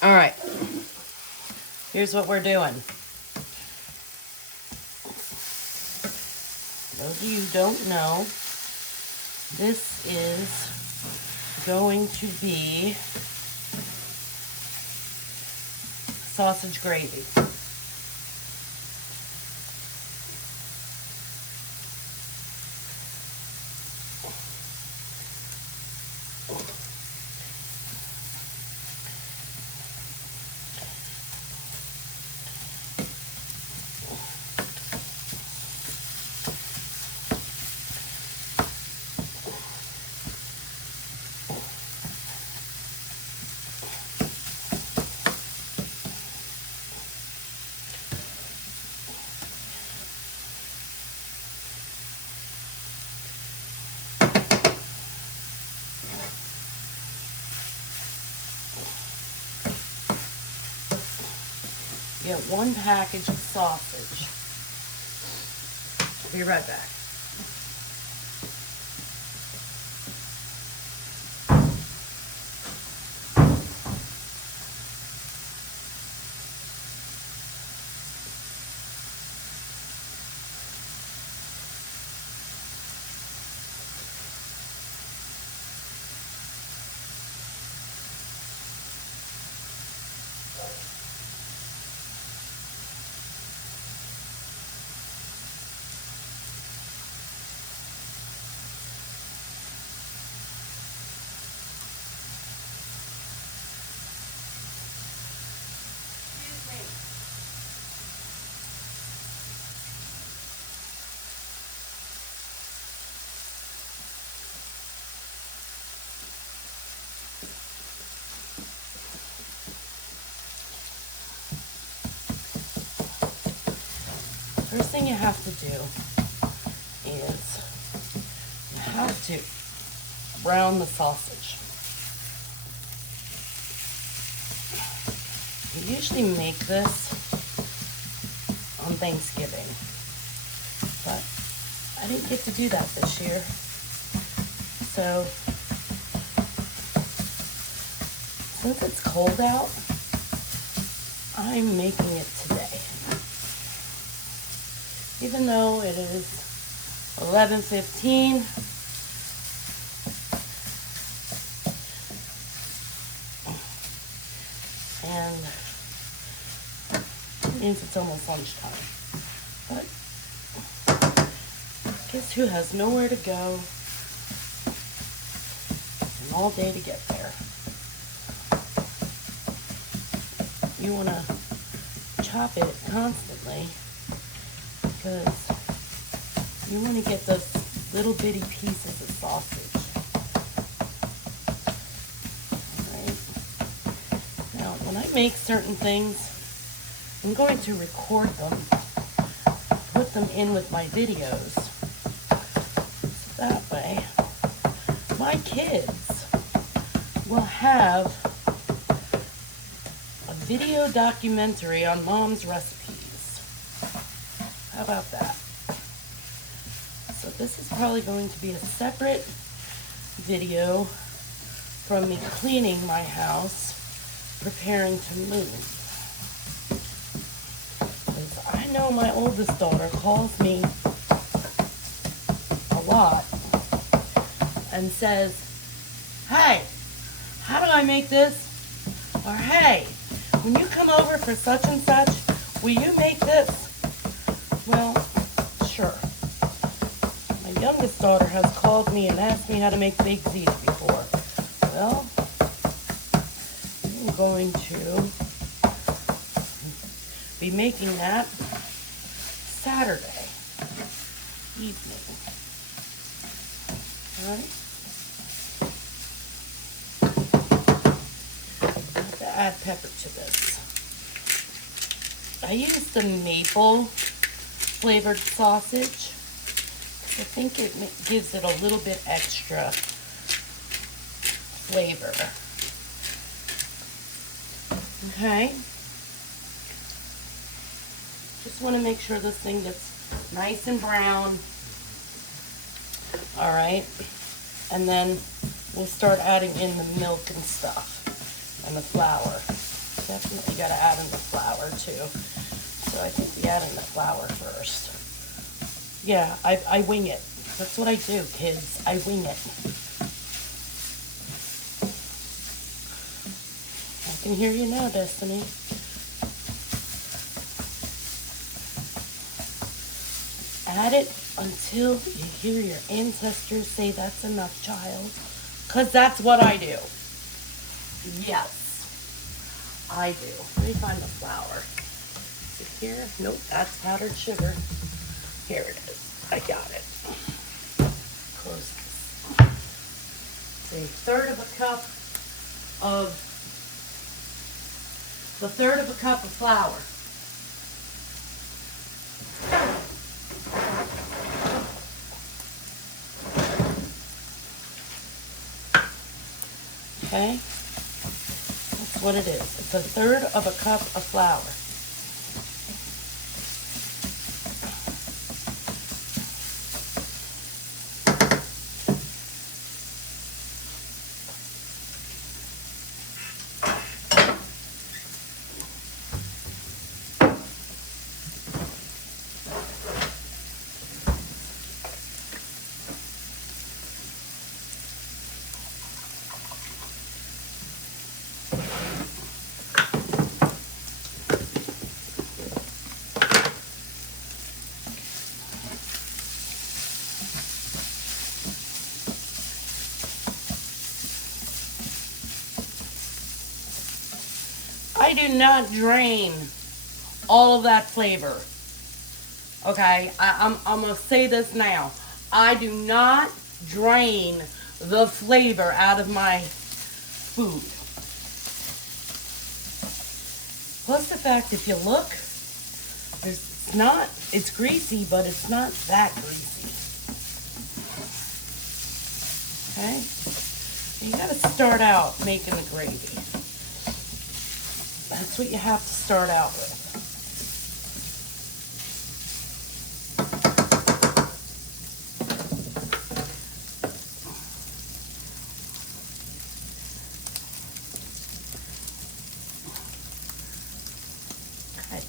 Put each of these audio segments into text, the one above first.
All right, here's what we're doing. Those of you who don't know, this is going to be sausage gravy. Get 1 package of sausage. Be right back. First thing you have to do is you have to brown the sausage. We usually make this on Thanksgiving, but I didn't get to do that this year. So, since it's cold out, I'm making it today. Even though it is 11:15, and it means it's almost lunchtime. But guess who has nowhere to go and all day to get there? You want to chop it constantly, because you want to get those little bitty pieces of sausage. Alright. Now, when I make certain things, I'm going to record them, put them in with my videos. So that way, my kids will have a video documentary on Mom's recipes. How about that? So this is probably going to be a separate video from me cleaning my house, preparing to move. Because I know my oldest daughter calls me a lot and says, "Hey, how do I make this?" Or, "Hey, when you come over for such and such, will you make this?" Well, sure. My youngest daughter has called me and asked me how to make baked ziti before. Well, I'm going to be making that Saturday evening. Alright? I have to add pepper to this. I use the maple flavored sausage. I think it gives it a little bit extra flavor. Okay. Just want to make sure this thing gets nice and brown. All right. And then we'll start adding in the milk and stuff and the flour. definitely got to add in the flour too. So I think we add in the flour first. Yeah, I wing it. That's what I do, kids. I wing it. I can hear you now, Destiny. Add it until you hear your ancestors say that's enough, child. Because that's what I do. Yes, I do. Let me find the flour. Is it here? Nope, that's powdered sugar. Here it is. I got it. Close this. See, the third of a cup of flour. Okay, that's what it is. It's a third of a cup of flour. I do not drain all of that flavor. Okay, I'm going to say this now. I do not drain the flavor out of my food. Plus the fact, if you look, it's greasy, but it's not that greasy. Okay, you got to start out making the gravy. That's what you have to start out with. Okay.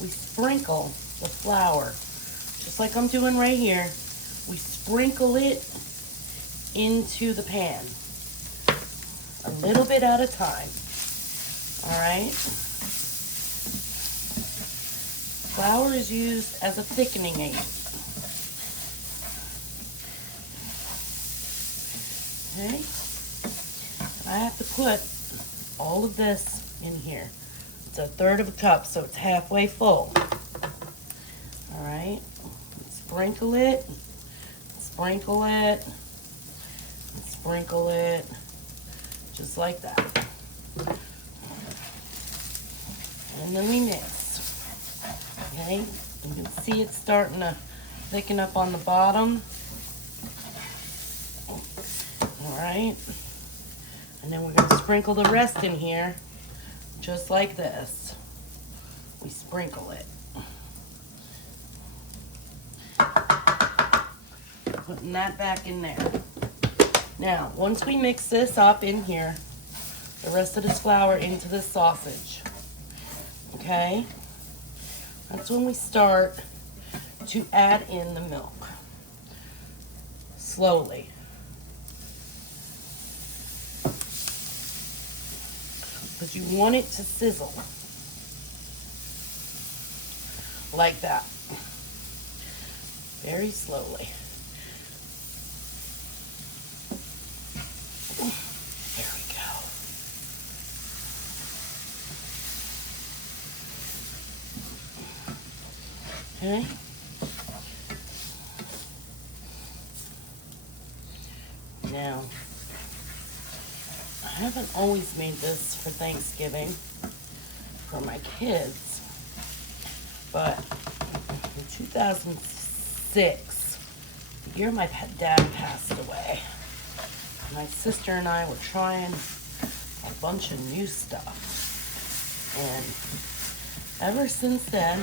We sprinkle the flour, just like I'm doing right here. We sprinkle it into the pan. A little bit at a time. All right. Flour is used as a thickening aid. Okay. I have to put all of this in here. It's a third of a cup, so it's halfway full. All right. Sprinkle it. Sprinkle it. Sprinkle it. Just like that. And then we mix. Okay, you can see it starting to thicken up on the bottom. Alright. And then we're going to sprinkle the rest in here. Just like this. We sprinkle it. Putting that back in there. Now, once we mix this up in here, the rest of this flour into the sausage, okay, that's when we start to add in the milk, slowly. Because you want it to sizzle, like that, very slowly. There we go. Okay. Now, I haven't always made this for Thanksgiving for my kids, but in 2006, the year my dad passed away, my sister and I were trying a bunch of new stuff. And ever since then,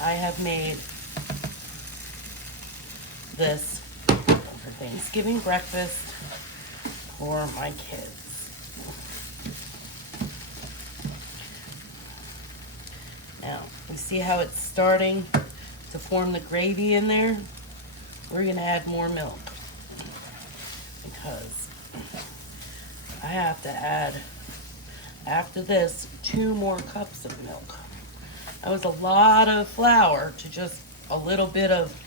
I have made this for Thanksgiving breakfast for my kids. Now, you see how it's starting to form the gravy in there? We're gonna add more milk because I have to add, after this, 2 more cups of milk. That was a lot of flour to just a little bit of,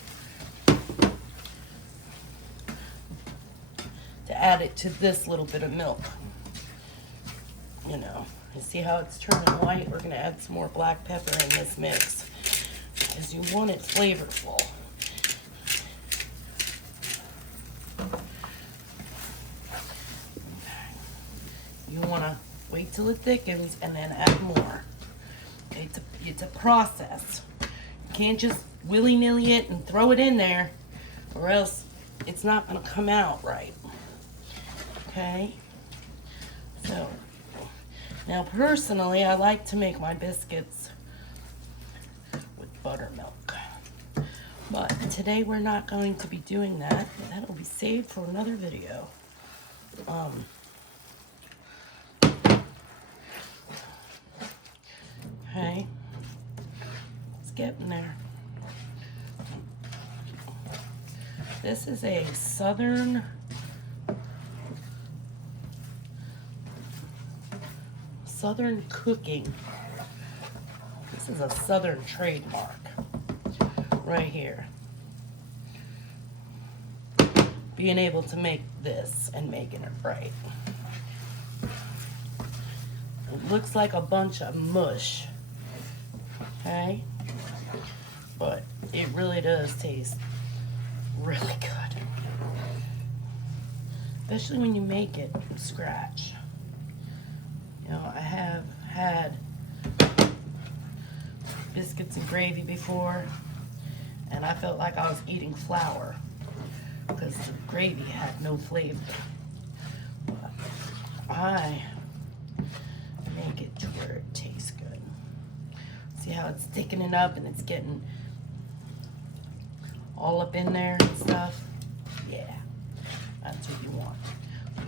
to add it to this little bit of milk. You know, you see how it's turning white? We're gonna add some more black pepper in this mix because you want it flavorful. You wanna wait till it thickens and then add more. It's a process. You can't just willy-nilly it and throw it in there or else it's not gonna come out right. Okay? So, now personally, I like to make my biscuits with buttermilk. But today we're not going to be doing that. That'll be saved for another video. Okay, it's getting there. This is a southern cooking. This is a southern trademark right here. Being able to make this and making it right. It looks like a bunch of mush. Okay, but it really does taste really good, especially when you make it from scratch. You know, I have had biscuits and gravy before, and I felt like I was eating flour because the gravy had no flavor. But I make it to where it tastes good. See how it's thickening up and it's getting all up in there and stuff? Yeah, that's what you want.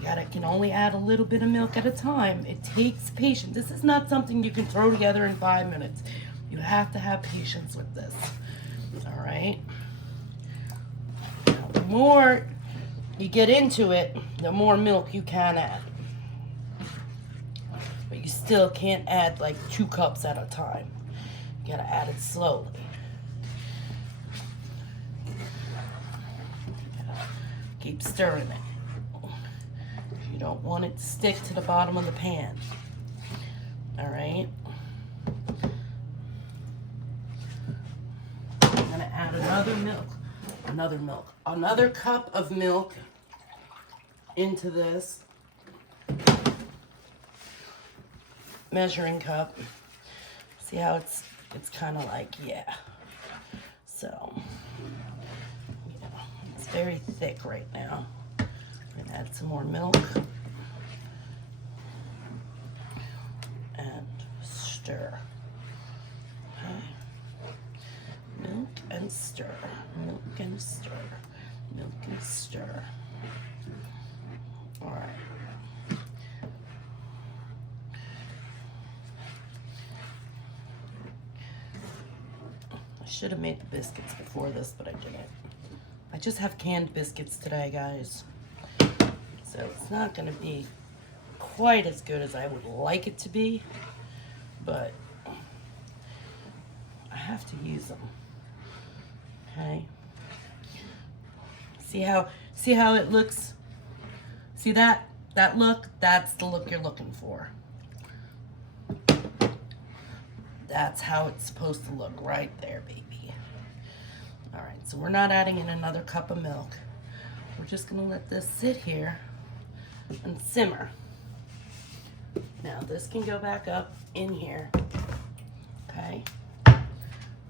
You can only add a little bit of milk at a time. It takes patience. This is not something you can throw together in 5 minutes. You have to have patience with this. All right? Now, the more you get into it, the more milk you can add. But you still can't add like 2 cups at a time. You gotta add it slowly. Keep stirring it. You don't want it to stick to the bottom of the pan. All right. I'm gonna add another cup of milk into this measuring cup. See how it's kind of like, yeah. So, yeah, it's very thick right now. I'm gonna add some more milk and stir. Okay. Milk and stir, milk and stir, milk and stir. All right. I should have made the biscuits before this, but I didn't. I just have canned biscuits today, guys. So it's not going to be quite as good as I would like it to be, but I have to use them. Okay. See how it looks? See that look? That's the look you're looking for. That's how it's supposed to look right there, baby. All right, so we're not adding in another cup of milk. We're just gonna let this sit here and simmer. Now this can go back up in here, okay?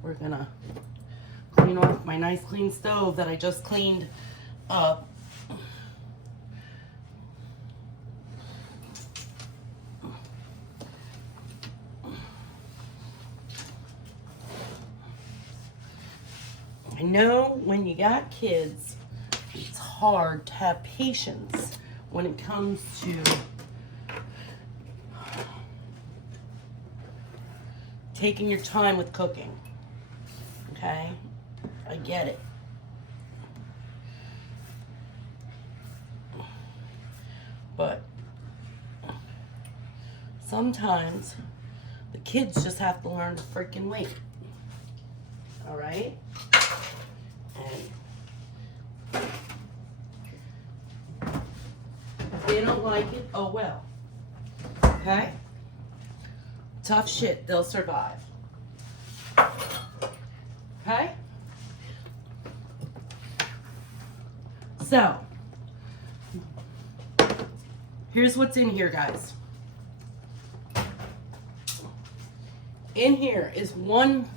We're gonna clean off my nice clean stove that I just cleaned up. I know when you got kids, it's hard to have patience when it comes to taking your time with cooking. Okay? I get it. But sometimes the kids just have to learn to freaking wait. All right? And if they don't like it, oh well. Okay? Tough shit, they'll survive. Okay? So, here's what's in here, guys. In here is one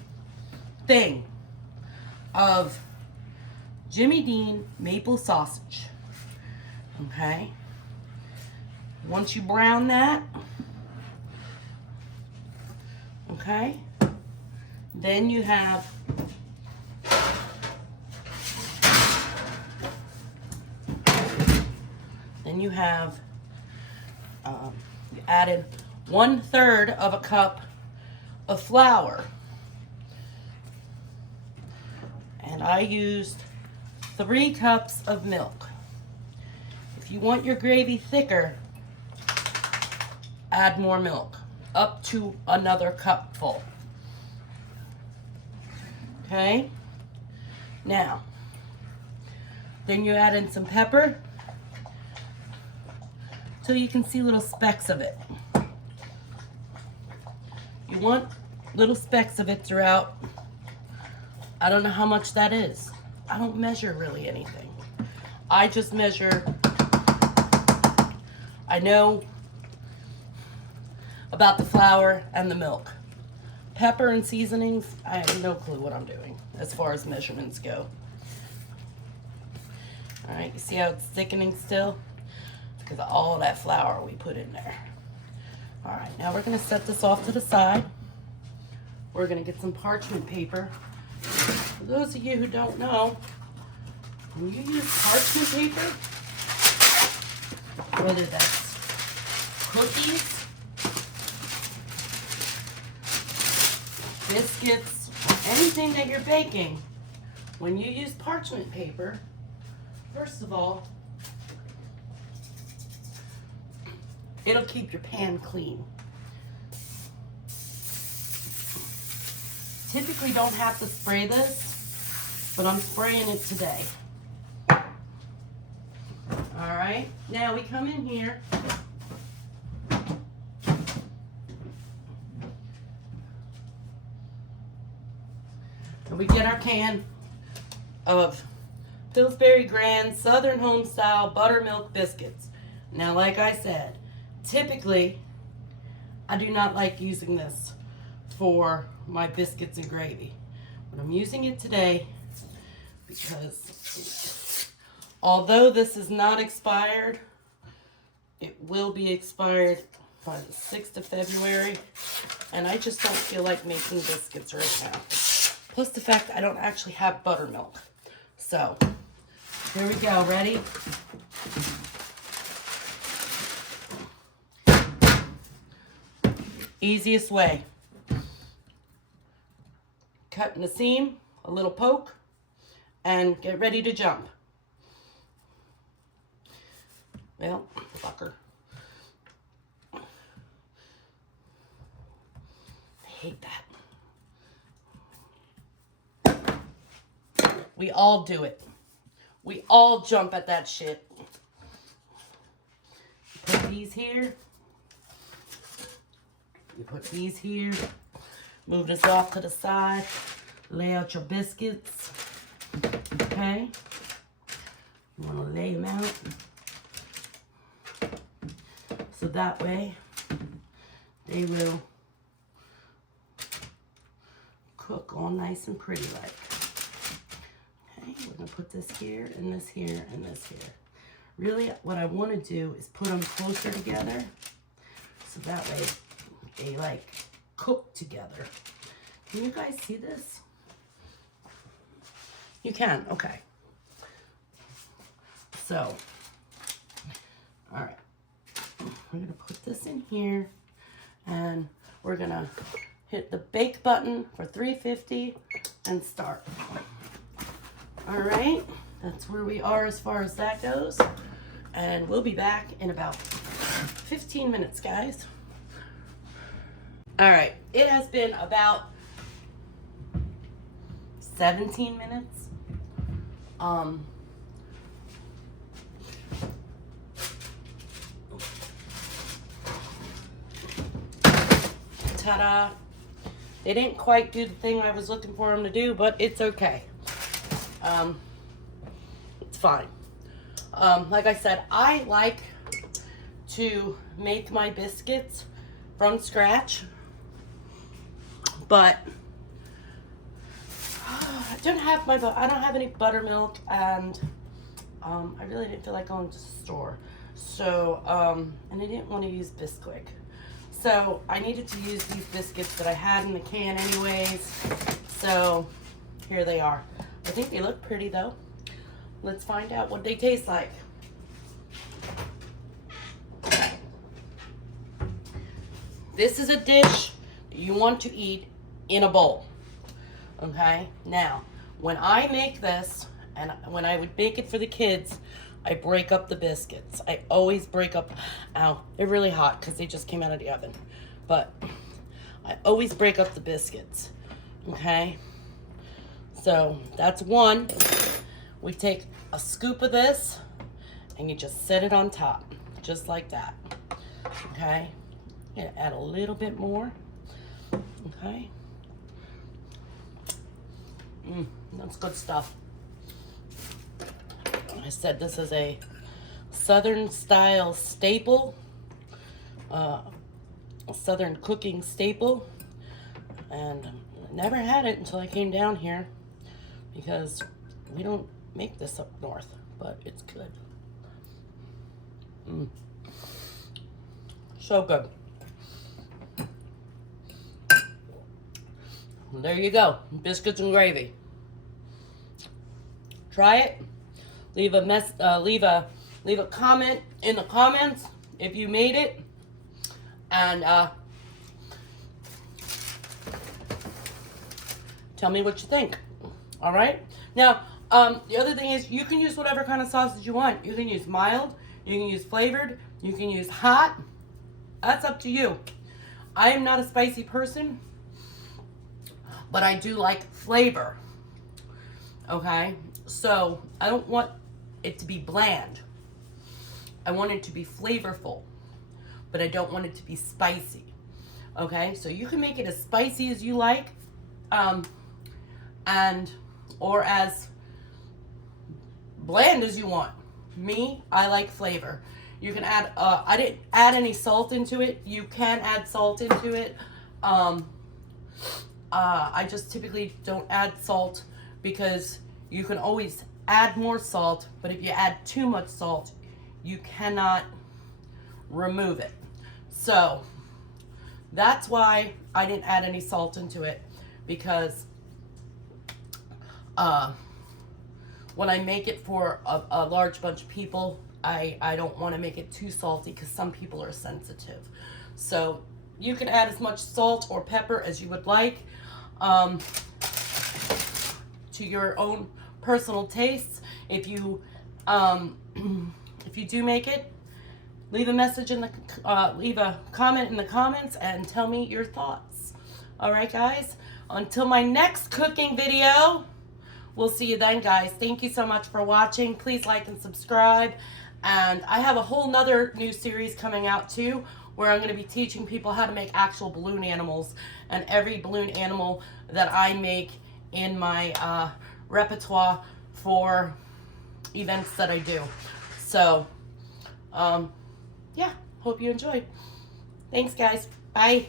thing of Jimmy Dean maple sausage. Okay? Once you brown that, okay, then you have you added 1/3 of a cup of flour, and I used 3 cups of milk. If you want your gravy thicker, add more milk, up to another cupful. Okay? Now, then you add in some pepper till you can see little specks of it. You want little specks of it throughout. I don't know how much that is. I don't measure really anything. I just measure, I know about the flour and the milk. Pepper and seasonings, I have no clue what I'm doing as far as measurements go. All right, you see how it's thickening still? Because of all that flour we put in there. All right, now we're gonna set this off to the side. We're gonna get some parchment paper. For those of you who don't know, when you use parchment paper, whether that's cookies, biscuits, anything that you're baking, when you use parchment paper, first of all, it'll keep your pan clean. Typically don't have to spray this, but I'm spraying it today. All right, now we come in here. And we get our can of Pillsbury Grand Southern Homestyle Buttermilk Biscuits. Now, like I said, typically, I do not like using this for my biscuits and gravy. But I'm using it today because although this is not expired, it will be expired by the 6th of February, and I just don't feel like making biscuits right now. Plus the fact I don't actually have buttermilk. So, here we go. Ready? Easiest way. Cut in the seam, a little poke, and get ready to jump. Well, fucker. I hate that. We all do it. We all jump at that shit. Put these here. You put these here. Move this off to the side. Lay out your biscuits. Okay? You want to lay them out. So that way, they will cook all nice and pretty like. Okay, we're going to put this here, and this here, and this here. Really, what I want to do is put them closer together. So that way, they like cook together. Can you guys see this? You can, okay. So, all right. We're gonna put this in here, and we're gonna hit the bake button for 350 and start. All right, that's where we are as far as that goes. And we'll be back in about 15 minutes, guys. All right, it has been about 17 minutes. Ta-da. They didn't quite do the thing I was looking for them to do, but it's okay. It's fine. Like I said, I like to make my biscuits from scratch, but I don't have any buttermilk, and I really didn't feel like going to the store. So, and I didn't want to use Bisquick. So I needed to use these biscuits that I had in the can anyways. So here they are. I think they look pretty though. Let's find out what they taste like. This is a dish you want to eat in a bowl. Okay? Now, when I make this, and when I would bake it for the kids, I break up the biscuits. I always break up. Ow, they're really hot because they just came out of the oven. But I always break up the biscuits. Okay? So that's one. We take a scoop of this and you just set it on top. Just like that. Okay? I'm gonna add a little bit more. Okay? That's good stuff. I said this is a Southern style staple, a Southern cooking staple, and I never had it until I came down here because we don't make this up north, but it's good. So good. And there you go, biscuits and gravy. Try it. Leave a comment in the comments if you made it, and tell me what you think. All right. Now, the other thing is you can use whatever kind of sausage you want. You can use mild. You can use flavored. You can use hot. That's up to you. I am not a spicy person, but I do like flavor. Okay. So I don't want it to be bland. I want it to be flavorful, but I don't want it to be spicy. Okay, so you can make it as spicy as you like, or as bland as you want. Me, I like flavor. You can add. I didn't add any salt into it. You can add salt into it. I just typically don't add salt because you can always add more salt, but if you add too much salt, you cannot remove it. So that's why I didn't add any salt into it, because when I make it for a large bunch of people, I don't want to make it too salty because some people are sensitive. So you can add as much salt or pepper as you would like, to your own personal tastes. If you do make it, leave a message in the leave a comment in the comments and tell me your thoughts. All right, guys, until my next cooking video, we'll see you then, guys. Thank you so much for watching. Please like and subscribe, and I have a whole nother new series coming out too, where I'm going to be teaching people how to make actual balloon animals, and every balloon animal that I make in my repertoire for events that I do. So, yeah, hope you enjoyed. Thanks, guys. Bye.